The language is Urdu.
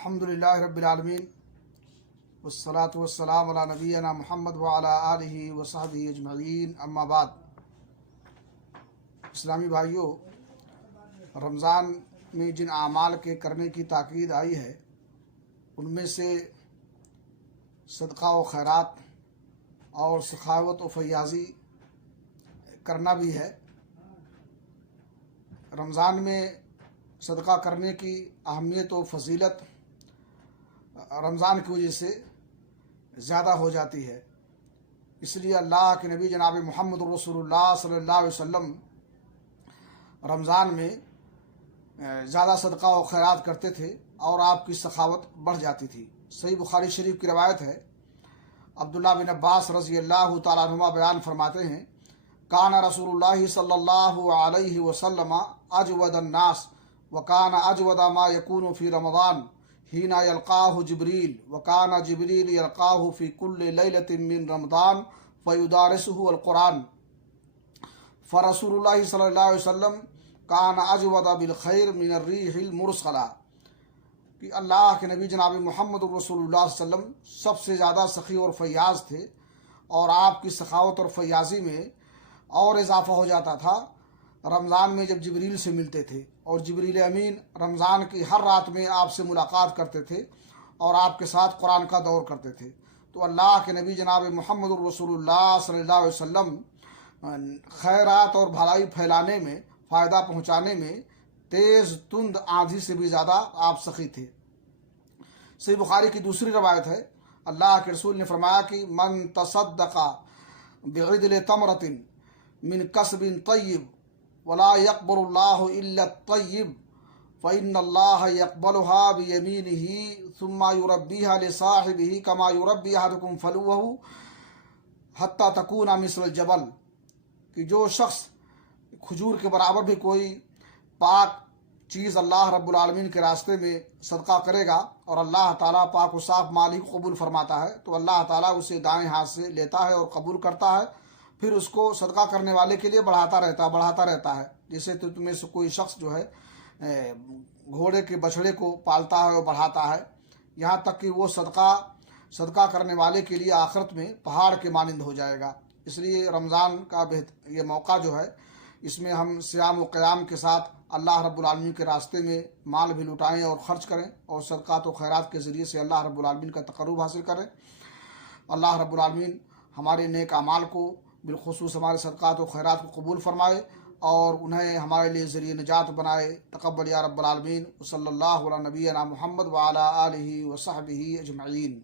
الحمدللہ رب العالمین والصلاة والسلام علی نبینا محمد وعلی آلہ وصحبہ اجمعین، اما بعد۔ اسلامی بھائیوں، رمضان میں جن اعمال کے کرنے کی تاکید آئی ہے ان میں سے صدقہ و خیرات اور سخاوت و فیاضی کرنا بھی ہے۔ رمضان میں صدقہ کرنے کی اہمیت و فضیلت رمضان کی وجہ سے زیادہ ہو جاتی ہے، اس لیے اللہ کے نبی جناب محمد رسول اللہ صلی اللہ علیہ وسلم رمضان میں زیادہ صدقہ و خیرات کرتے تھے اور آپ کی سخاوت بڑھ جاتی تھی۔ صحیح بخاری شریف کی روایت ہے، عبداللہ بن عباس رضی اللہ تعالیٰ عنہما بیان فرماتے ہیں، کان رسول اللہ صلی اللہ علیہ وسلم اجود الناس وکان اجود ما یکون فی رمضان حین یلقاہ جبریل وکان جبریل یلقاہ فی کل لیلۃ من رمضان فیدارسہ القرآن فرسول اللہ صلی اللہ علیہ وسلم کان اجود بالخیر من الریح المرسلہ، کہ اللہ کے نبی جناب محمد رسول اللہ صلی اللہ علیہ وسلم سب سے زیادہ سخی اور فیاض تھے، اور آپ کی سخاوت اور فیاضی میں اور اضافہ ہو جاتا تھا رمضان میں جب جبریل سے ملتے تھے، اور جبریل امین رمضان کی ہر رات میں آپ سے ملاقات کرتے تھے اور آپ کے ساتھ قرآن کا دور کرتے تھے۔ تو اللہ کے نبی جناب محمد رسول اللہ صلی اللہ علیہ وسلم خیرات اور بھلائی پھیلانے میں، فائدہ پہنچانے میں تیز تند آندھی سے بھی زیادہ آپ سخی تھے۔ صحیح بخاری کی دوسری روایت ہے، اللہ کے رسول نے فرمایا کہ من تصدق بعدل تمرۃ من کسب طیب ولا يقبل اللہ الا الطیب فإن اللہ يقبلها بيمینہ ثم يربیها لصاحبہ کما يربی احدکم فلوہ حتی تکون مثل الجبل، کہ جو شخص کھجور کے برابر بھی کوئی پاک چیز اللہ رب العالمین کے راستے میں صدقہ کرے گا اور اللہ تعالیٰ پاک و صاف مال ہی قبول فرماتا ہے، تو اللہ تعالیٰ اسے دائیں ہاتھ سے لیتا ہے اور قبول کرتا ہے، پھر اس کو صدقہ کرنے والے کے لیے بڑھاتا رہتا ہے۔ جیسے تو تمہیں سے کوئی شخص جو ہے گھوڑے کے بچھڑے کو پالتا ہے اور بڑھاتا ہے، یہاں تک کہ وہ صدقہ کرنے والے کے لیے آخرت میں پہاڑ کے مانند ہو جائے گا۔ اس لیے رمضان کا یہ موقع جو ہے، اس میں ہم صیام و قیام کے ساتھ اللہ رب العالمین کے راستے میں مال بھی لٹائیں اور خرچ کریں، اور صدقات و خیرات کے ذریعے سے اللہ رب العالمین کا تقرب حاصل کریں۔ اللہ رب العالمین ہمارے نیک اعمال کو، بالخصوص ہمارے صدقات و خیرات کو قبول فرمائے اور انہیں ہمارے لیے ذریعہ نجات بنائے۔ تقبل یا رب العالمین۔ صلی اللہ علی نبینا محمد وعلی آلہ وصحبہ اجمعین۔